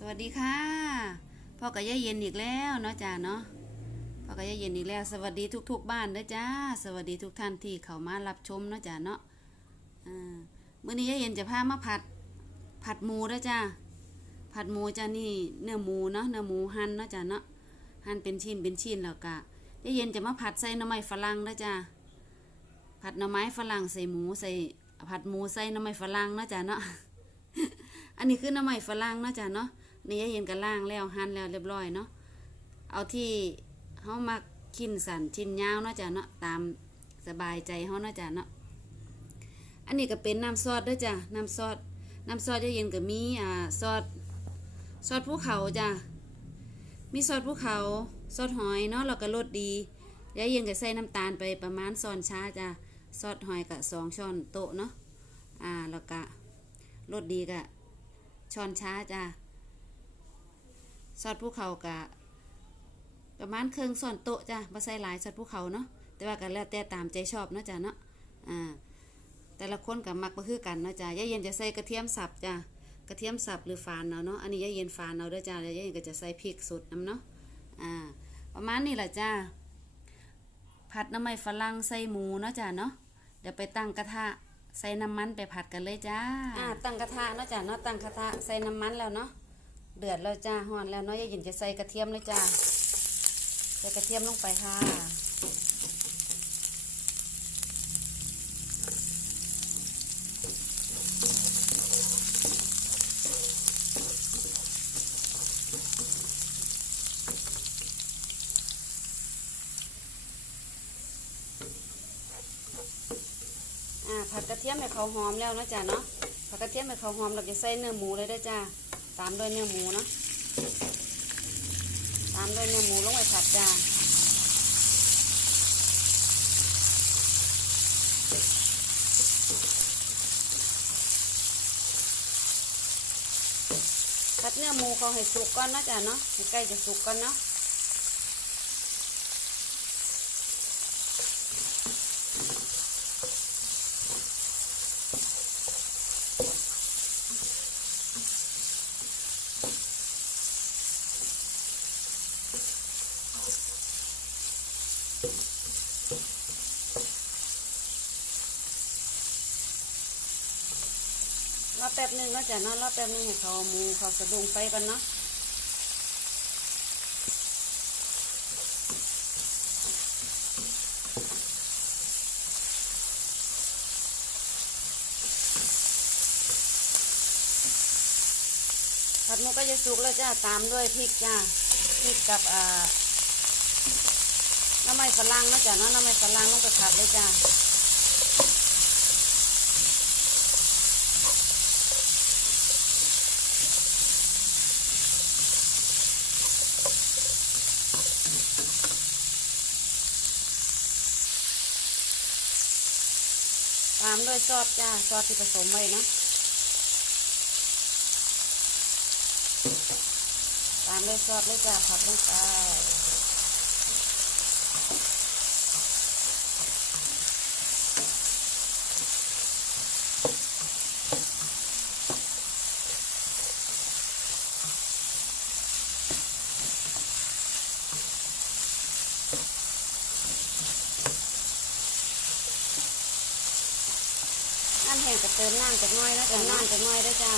สวัสดีค่ะพ่อกับย่าเย็นอีกแล้วเนาะจ้าเนาะพ่อกับย่าเย็นอีกแล้ว สวัสดีทุก ๆ บ้านเด้อจ้า สวัสดีทุกท่านที่เข้ามารับชมเนาะจ้าเนาะอ่ามื้อนี้ย่าเย็นจะพามาผัดผัดหมูเด้อจ้าผัดหมูจ้านี่เนื้อหมูเนาะเนื้อหมูหั่นเนาะจ้าเนาะหั่นเป็นชิ้นเป็นชิ้นแล้วก็ย่าเย็นจะมาผัดใส่หน่อไม้ฝรั่งเด้อจ้าผัดหน่อไม้ฝรั่งใส่หมูใส่ผัดหมูใส่หน่อไม้ฝรั่งเนาะจ้าเนาะอันนี้คือหน้ำใหม่ฝรั่งเนาะจ้ะเนาะ นี่ยายเห็นกันล่างแล้วหั่นแล้วเรียบร้อยเนาะเอาที่เฮามักชิ้นสันชิ้นยาวเนาะจ้ะเนาะตามสบายใจเฮาเนาะจ้ะเนาะอันนี้ก็เป็นน้ำซอสด้วยจ้ะน้ำซอสน้ำซอสยายเย็นก็มีอ่าซอสซอสภูเขาจ้ะมีซอสภูเขาซอสหอยเนาะแล้วก็รสดียายเย็นก็ใส่น้ำตาลไปประมาณช้อนชาจ้ะซอสหอยก็สองช้อนโต๊ะเนาะอ่าแล้วก็รสดีกะช้อนช้าจ้า ซอสภูเขากะประมาณเครื่องส่อนโต๊ะจ้าบ่ใส่หลายซอสภูเขาเนาะแต่ว่าก็แล้วแต่ตามใจชอบเนาะจ้าเนาะอ่าแต่ละคนกับมักบ่คือกันเนาะจ้ายายเย็นจะใส่กระเทียมสับจ้ากระเทียมสับหรือฝานเอาเนาะอันนี้ยายเย็นฝานเอาด้อจ้ายายเย็นก็จะใส่พริกสดน้ำเนาะอ่าประมาณนี้แหละจ้าผัดน้ำมันฝรั่งใส่หมูเนาะจ้าเนาะเดี๋ยวไปตั้งกระทะใส่น้ำมันไปผัดกันเลยจ้าอ่าตั้งกระทะเนาะจ้าเนาะตั้งกระทะใส่น้ำมันแล้วเนาะ เดือดแล้วจ้าฮอนแล้วเนาะยายหญิงจะใส่กระเทียมเลยจ้าใส่กระเทียมลงไปค่ะ อ่าผัดกระเทียมให้เขาหอมแล้วนะจ้าเนาะผัดกระเทียมให้เขาหอมเราจะใส่เนื้อหมูเลยเด้จ้า ตามด้วยเนื้อหมูเนาะตามด้วยเนื้อหมูลงไปผัดจ้าผัดเนื้อหมูเขาให้สุกก่อนนะจ้ะเนาะให้ใกล้จะสุกก่อนเนาะ รอแป๊บนึงนะจ้ะเนาะรอแป๊บนึงให้เขาหมูเขาสะดุ้งไฟกันเนาะผัดหมูก็จะสุกแล้วจ้าตามด้วยพริกจ้าพริกกับอ่าน้ำมันฝรั่งนะจ้ะเนาะน้ำมันฝรั่งลงไปผัดเลยจ้า ตามด้วยซอสจ้าซอสที่ผสมไว้นะ ตามด้วยซอสเลยจ้าผัดลงไป น้ำแห้งก็เติมน้ำจากหน้อยนะเติมน้ำจากหน้อยด้วยจ้า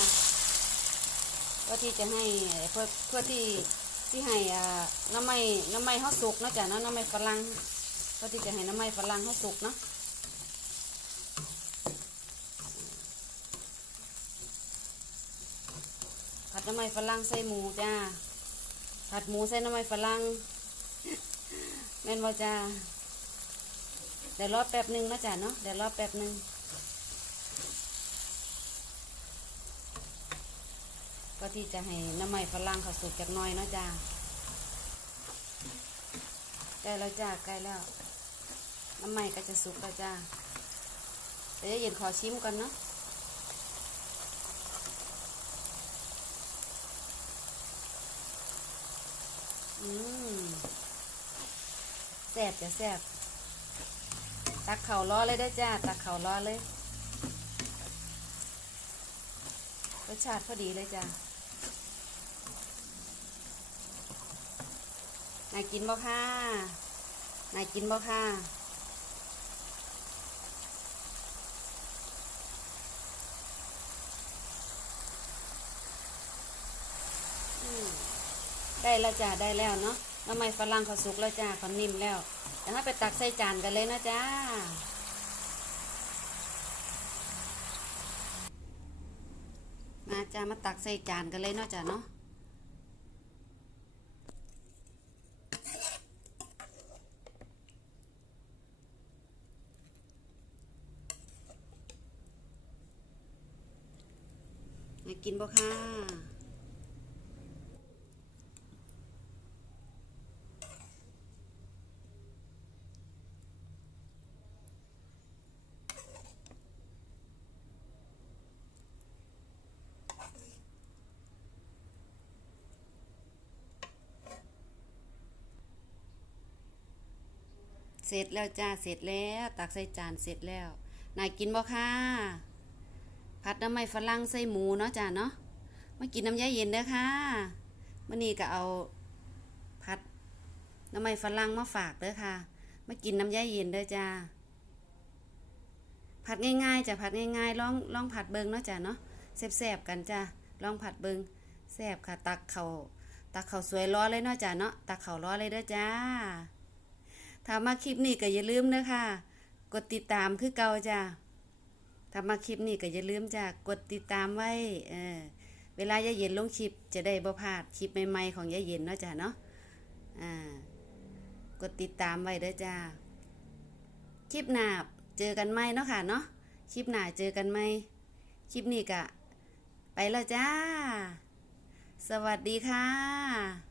เพื่อที่จะให้เพื่อเพื่อที่ที่ให้อ่าน้ำไม้น้ำไม้เขาสุกเนาะจ้ะเนาะน้ำไม้ฝรั่งเพื่อที่จะให้น้ำไม้ฝรั่งเขาสุกเนาะผัดน้ำไม้ฝรั่งใส่หมูจ้าผัดหมูใส่น้ำไม้ฝรั่งแม่นบ่จ้าเดี๋ยวรอแป๊บหนึ่งนะจ้ะเนาะเดี๋ยวรอแป๊บหนึ่ง ก็ที่จะให้น้ำมันฝรั่งเขาสุกจากน้อยเนาะจ้าใกล้แล้วจ้าใกล้แล้ว น้ำมันก็จะสุกแล้วจ้าเดี๋ยวเย็นขอชิมก่อนเนาะอืมแซ่บจะแซ่บตักเข่าล้อเลยได้จ้า ตักเข่าล้อเลยรสชาติพอดีเลยจ้า นายกินบ่ค่ะนายกินบ่ค่ะได้แล้วจ้าได้แล้วเนาะน้ำไม้ฝรั่งเขาสุกแล้วจ้าเขานิ่มแล้วเดี๋ยวให้ไปตักใส่จานกันเลยนะจ้ามาจ้ามาตักใส่จานกันเลยเนาะจ้าเนาะ มากินบ่ค่ะเสร็จแล้วจ้า เสร็จแล้ว ตักใส่จานเสร็จแล้วนายกินบ่ค่ะ ผัดน้ำมันฝรั่งใส่หมูเนาะจ้าเนาะมากินน้ำยาเย็นเด้อค่ะมื่อนี้ก็เอาผัดน้ำมันฝรั่งมาฝากเด้อค่ะ มากินน้ำยาเย็นเด้อจ้าผัดง่ายๆจ้ะผัดง่ายๆลองลองผัดเบิงเนาะจ้ะเนาะแซ่บๆกันจ้ะลองผัดเบิงแซ่บค่ะ ตักเขาตักเข่าสวยร้อเลยเนาะจ้ะเนาะตักเข่าร้อเลยเด้อจ้าถ้ามาคลิปนี้ก็อย่าลืมนะคะกดติดตามคือเก่าจ้า ถ้ามาคลิปนี้ก็อย่าลืมจ้ากดติดตามไว้ เออ เวลายายเย็นลงคลิปจะได้บ่พลาดคลิปใหม่ๆของยายเย็นเนาะจ้าเนาะ อ่า กดติดตามไว้เด้อจ้า คลิปหน้าเจอกันไหมเนาะค่ะเนาะ คลิปหน้าเจอกันไหม คลิปนี้ก็ไปแล้วจ้า สวัสดีค่ะ